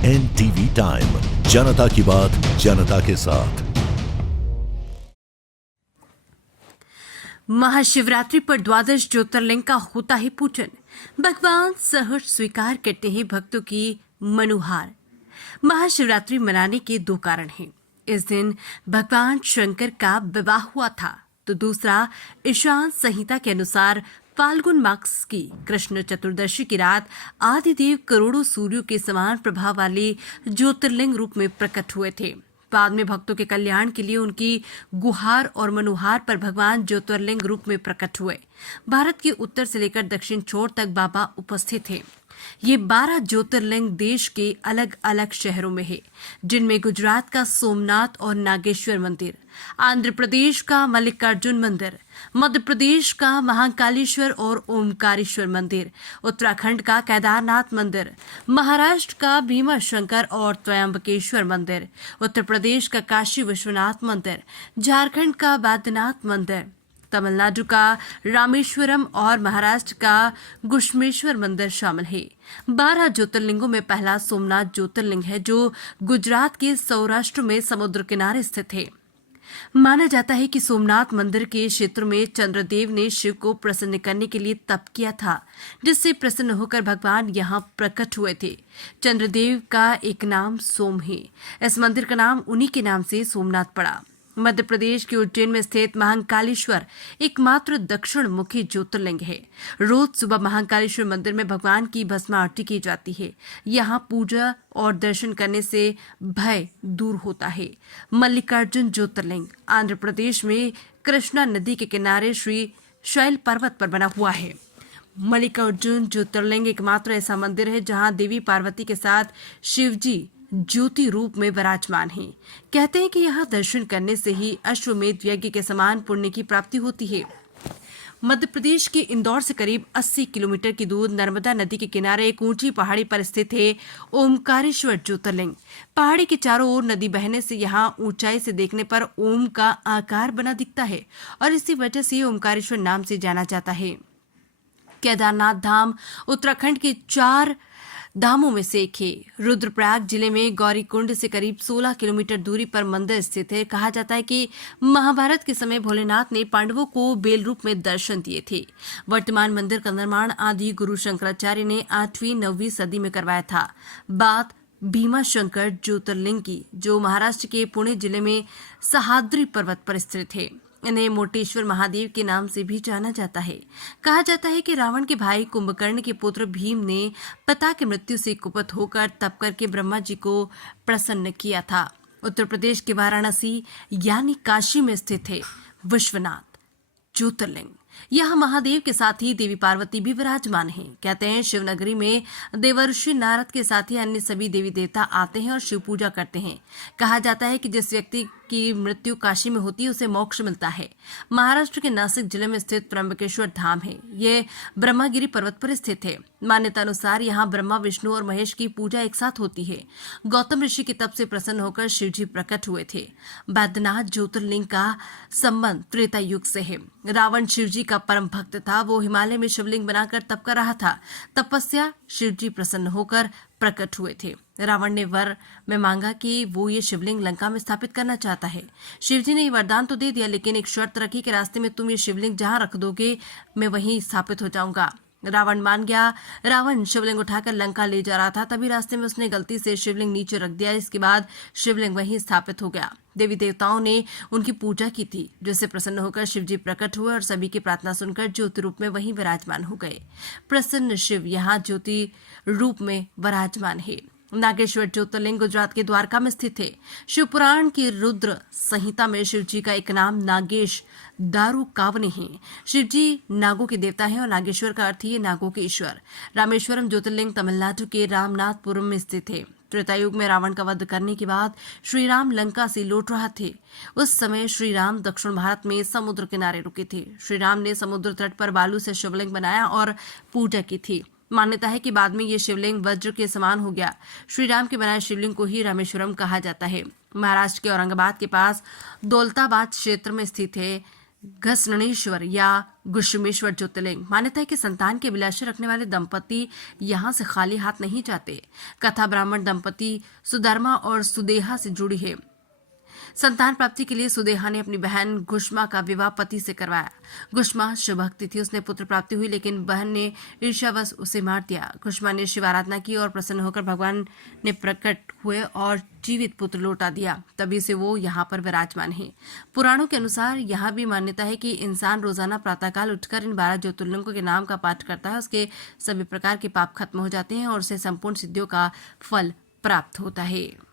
NTV time, जनता की बात जनता के साथ। महाशिवरात्रि पर द्वादश ज्योतिर्लिंग का होता है पूजन। भगवान सहर्ष स्वीकार करते हैं भक्तों की मनोहार। महाशिवरात्रि मनाने के दो कारण हैं। इस दिन भगवान शंकर का विवाह हुआ था, तो दूसरा ईशान संहिता के अनुसार फाल्गुन मास की कृष्ण चतुर्दशी की रात आदिदेव करोड़ों सूर्यों के समान प्रभाव वाले ज्योतिर्लिंग रूप में प्रकट हुए थे। बाद में भक्तों के कल्याण के लिए उनकी गुहार और मनोहार पर भगवान ज्योतिर्लिंग रूप में प्रकट हुए। भारत के उत्तर से लेकर दक्षिण छोर तक बाबा उपस्थित हैं। ये 12 ज्योतिर्लिंग देश के अलग अलग शहरों में है, जिनमें गुजरात का सोमनाथ और नागेश्वर मंदिर, आंध्र प्रदेश का मल्लिकार्जुन मंदिर, मध्य प्रदेश का महाकालेश्वर और ओमकारेश्वर मंदिर, उत्तराखंड का केदारनाथ मंदिर, महाराष्ट्र का भीमाशंकर और त्र्यंबकेश्वर मंदिर, उत्तर प्रदेश का काशी विश्वनाथ मंदिर, झारखंड का बैद्यनाथ मंदिर, तमिलनाडु का रामेश्वरम और महाराष्ट्र का घुश्मेश्वर मंदिर शामिल है। 12 ज्योतिर्लिंगों में पहला सोमनाथ ज्योतिर्लिंग है, जो गुजरात के सौराष्ट्र में समुद्र किनारे स्थित है। माना जाता है कि सोमनाथ मंदिर के क्षेत्र में चंद्रदेव ने शिव को प्रसन्न करने के लिए तप किया था, जिससे प्रसन्न होकर भगवान यहाँ प्रकट हुए थे। चंद्रदेव का एक नाम सोम है। इस मंदिर का नाम उन्हीं के नाम से सोमनाथ पड़ा। मध्य प्रदेश के उज्जैन में स्थित महाकालेश्वर एकमात्र दक्षिण मुखी ज्योतिर्लिंग है। रोज सुबह महाकालेश्वर मंदिर में भगवान की भस्म आरती की जाती है। यहाँ पूजा और दर्शन करने से भय दूर होता है। मल्लिकार्जुन ज्योतिर्लिंग आंध्र प्रदेश में कृष्णा नदी के किनारे श्री शैल पर्वत पर बना हुआ है। मल्लिकार्जुन ज्योतिर्लिंग एकमात्र ऐसा मंदिर है जहाँ देवी पार्वती के साथ शिवजी ज्योति रूप में विराजमान हैं। कहते हैं कि यहाँ दर्शन करने से ही अश्वमेध यज्ञ के समान पुण्य की प्राप्ति होती है। मध्य प्रदेश के इंदौर से करीब 80 किलोमीटर की दूर नर्मदा नदी के किनारे एक ऊंची पहाड़ी पर स्थित है ओमकारेश्वर ज्योतिर्लिंग। पहाड़ी के चारों ओर नदी बहने से यहाँ ऊंचाई से देखने पर ओम का आकार बना दिखता है और इसी वजह से ओमकारेश्वर नाम से जाना जाता है। केदारनाथ धाम उत्तराखंड के 4 धामों में से एक है। रुद्रप्रयाग जिले में गौरीकुंड से करीब 16 किलोमीटर दूरी पर मंदिर स्थित है। कहा जाता है कि महाभारत के समय भोलेनाथ ने पांडवों को बेल रूप में दर्शन दिए थे। वर्तमान मंदिर का निर्माण आदि गुरु शंकराचार्य ने 8वीं-9वीं सदी में करवाया था। बात भीमाशंकर ज्योतिर्लिंग की, जो महाराष्ट्र के पुणे जिले में सह्याद्री पर्वत पर स्थित है। इन्हें मोटेश्वर महादेव के नाम से भी जाना जाता है। कहा जाता है कि रावण के भाई कुंभकर्ण के पुत्र भीम ने पिता की मृत्यु से कुपित होकर तप करके ब्रह्मा जी को प्रसन्न किया था। उत्तर प्रदेश के वाराणसी यानी काशी में स्थित है विश्वनाथ ज्योतिर्लिंग। यह महादेव के साथ ही देवी पार्वती भी विराजमान हैं। कहते हैं शिवनगरी में देवर्षि नारद के साथ ही अन्य सभी देवी देवता आते हैं और शिव पूजा करते हैं। कहा जाता है कि जिस व्यक्ति की मृत्यु काशी में होती है उसे मोक्ष मिलता है। महाराष्ट्र के नासिक जिले में स्थित त्र्यंबकेश्वर धाम है। ये ब्रह्मागिरी पर्वत पर स्थित है। मान्यता अनुसार यहाँ ब्रह्मा, विष्णु और महेश की पूजा एक साथ होती है। गौतम ऋषि के तप से प्रसन्न होकर शिवजी प्रकट हुए थे। बैद्यनाथ ज्योतिर्लिंग का संबंध त्रेता युग से है। रावण शिवजी का परम भक्त था। वो हिमालय में शिवलिंग बनाकर तप कर रहा था। तपस्या शिवजी प्रसन्न होकर प्रकट हुए थे। रावण ने वर में मांगा कि वो ये शिवलिंग लंका में स्थापित करना चाहता है। शिवजी ने ये वरदान तो दे दिया, लेकिन एक शर्त रखी कि रास्ते में तुम ये शिवलिंग जहां रख दोगे मैं वहीं स्थापित हो जाऊंगा। रावण मान गया। रावण शिवलिंग उठाकर लंका ले जा रहा था, तभी रास्ते में उसने गलती से शिवलिंग नीचे रख दिया। इसके बाद शिवलिंग वहीं स्थापित हो गया। देवी देवताओं ने उनकी पूजा की थी, जिससे प्रसन्न होकर शिवजी प्रकट हुए और सभी की प्रार्थना सुनकर ज्योति रूप में वहीं विराजमान हो गए। प्रसन्न शिव यहाँ ज्योति रूप में विराजमान है। नागेश्वर ज्योतिर्लिंग गुजरात के द्वारका में स्थित है। शिव पुराण की रुद्र संहिता में शिवजी का एक नाम नागेश दारू कावने है। शिवजी नागों के देवता हैं और नागेश्वर का अर्थ ही है नागों के ईश्वर। रामेश्वरम ज्योतिर्लिंग तमिलनाडु के रामनाथपुरम में स्थित है। त्रेतायुग में रावण का वध करने के बाद श्री राम लंका से लौट रहा थे। उस समय श्री राम दक्षिण भारत में समुद्र किनारे रुके थे। श्री राम ने समुद्र तट पर बालू से शिवलिंग बनाया और पूजा की थी। मान्यता है कि बाद में ये शिवलिंग वज्र के समान हो गया। श्री राम के बनाए शिवलिंग को ही रामेश्वरम कहा जाता है। महाराष्ट्र के औरंगाबाद के पास दौलताबाद क्षेत्र में स्थित है घसरणेश्वर या गुशमेश्वर ज्योतिर्लिंग। मान्यता है कि संतान की अभिलाषा रखने वाले दंपति यहाँ से खाली हाथ नहीं जाते। कथा ब्राह्मण दंपति सुधर्मा और सुदेहा से जुड़ी है। संतान प्राप्ति के लिए सुदेहा ने अपनी बहन घुष्मा का विवाह पति से करवाया। घुष्मा शिवभक्ति थी, उसने पुत्र प्राप्ति हुई, लेकिन बहन ने ईर्ष्यावश उसे मार दिया। घुष्मा ने शिव आराधना की और प्रसन्न होकर भगवान ने प्रकट हुए और जीवित पुत्र लौटा दिया। तभी से वो यहाँ पर विराजमान है। पुराणों के अनुसार यहाँ भी मान्यता है कि इंसान रोजाना प्रातःकाल उठकर इन 12 ज्योतिर्लिंगों के नाम का पाठ करता है, उसके सभी प्रकार के पाप खत्म हो जाते हैं और उसे संपूर्ण सिद्धियों का फल प्राप्त होता है।